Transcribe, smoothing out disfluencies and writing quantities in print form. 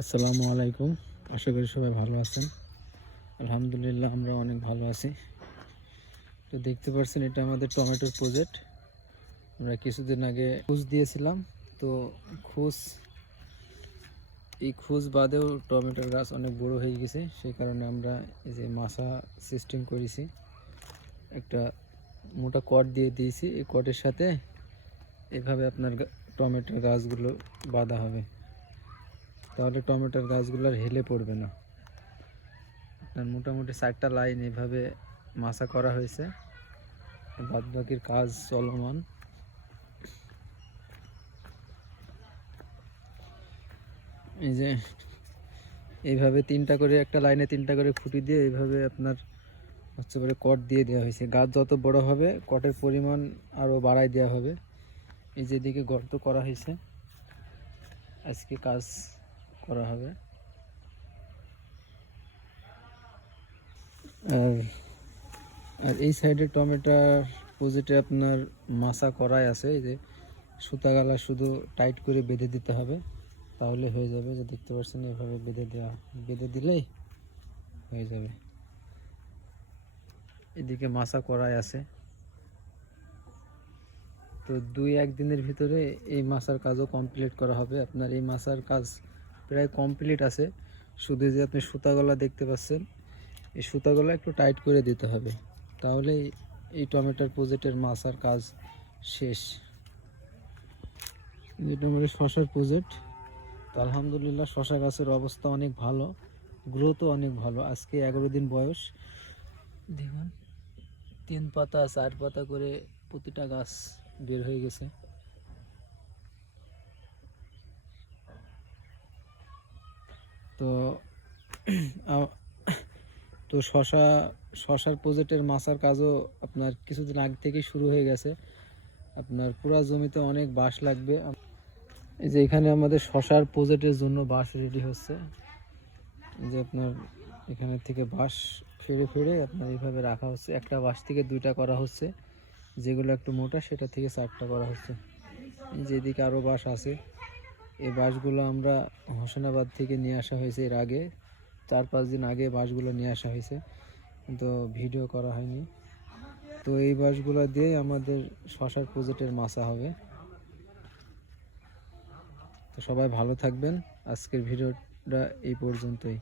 আসসালামু আলাইকুম। আশা করি সবাই ভালো আছেন। আলহামদুলিল্লাহ আমরা অনেক ভালো আছি। তো দেখতে পাচ্ছেন এটা আমাদের টমেটোর প্রজেক্ট। আমরা কিছুদিন আগে খোঁজ দিয়েছিলাম। তো খোঁজ খোঁজ বাদেও টমেটোর গাছ অনেক বড় হয়ে গেছে। সেই কারণে আমরা এই যে মাছা সিস্টেম করেছি। একটা মোটা কট দিয়ে দিয়েছি। এই কটের সাথে এভাবে আপনার টমেটোর গাছগুলো বাঁধা হবে। তাহলে টমেটোর গাছগুলো আর হেলে পড়বে না। আপনার মোটামুটি 4টা লাইন এভাবে মাছা করা হয়েছে, বাদবাকির কাজ চলমান। এই যে এইভাবে তিনটা করে, একটা লাইনে তিনটা করে খুঁটি দিয়ে এইভাবে আপনার হচ্ছে পরে কট দিয়ে দেওয়া হয়েছে। গাছ যত বড় হবে কটের পরিমাণ আরও বাড়াই দেওয়া হবে। এই যেদিকে গর্ত করা হয়েছে, আজকে কাজ করা হবে। আর আর এই সাইডে টমেটোর প্রজেক্টে আপনার মাছা করাই আছে। এই যে সুতাগালা শুধু টাইট করে বেঁধে দিতে হবে, তাহলে হয়ে যাবে। যে দেখতে পাচ্ছেন এভাবে বেঁধে দিলেই হয়ে যাবে। এদিকে মাছা করাই আছে। তো 2-1 দিনের ভিতরে এই মাছার কাজও কমপ্লিট করা হবে। আপনার এই মাছার কাজ প্রায় কমপ্লিট আছে, শুধু যে আপনি সুতাগলা দেখতে পাচ্ছেন, এই সুতাগলা একটু টাইট করে দিতে হবে, তাহলেই এই টমেটোর প্রজেক্টের মাছার কাজ শেষ। এটা আমাদের শশার প্রজেক্ট। তো আলহামদুলিল্লাহ শশা গাছের অবস্থা অনেক ভালো, গ্রোথও অনেক ভালো। আজকে 11 দিন বয়স। দেখুন 3 পাতা 4 পাতা করে প্রতিটা গাছ বের হয়ে গেছে। তো তো শশার প্রজেক্টের মাছার কাজও আপনার কিছুদিন আগে থেকেই শুরু হয়ে গেছে। আপনার পুরা জমিতে অনেক বাঁশ লাগবে। এই যে এখানে আমাদের শশার প্রজেক্টের জন্য বাঁশ রেডি হচ্ছে। এই যে আপনার এখানে থেকে বাঁশ ফেড়ে ফেড়ে আপনার এইভাবে রাখা হচ্ছে। একটা বাঁশ থেকে 2টা করা হচ্ছে, যেগুলো একটু মোটা সেটা থেকে 4টা করা হচ্ছে। যেদিকে আরও বাঁশ আছে, এই বাঁশগুলো আমরা হোসেনাবাদ থেকে নিয়ে আসা হয়েছে। এর আগে 4-5 দিন আগে বাঁশগুলো নিয়ে আসা হয়েছে, কিন্তু ভিডিও করা হয়নি। তো এই বাঁশগুলো দিয়ে আমাদের শশার প্রজেক্টের মাছা হবে। তো সবাই ভালো থাকবেন। আজকের ভিডিওটা এই পর্যন্তই।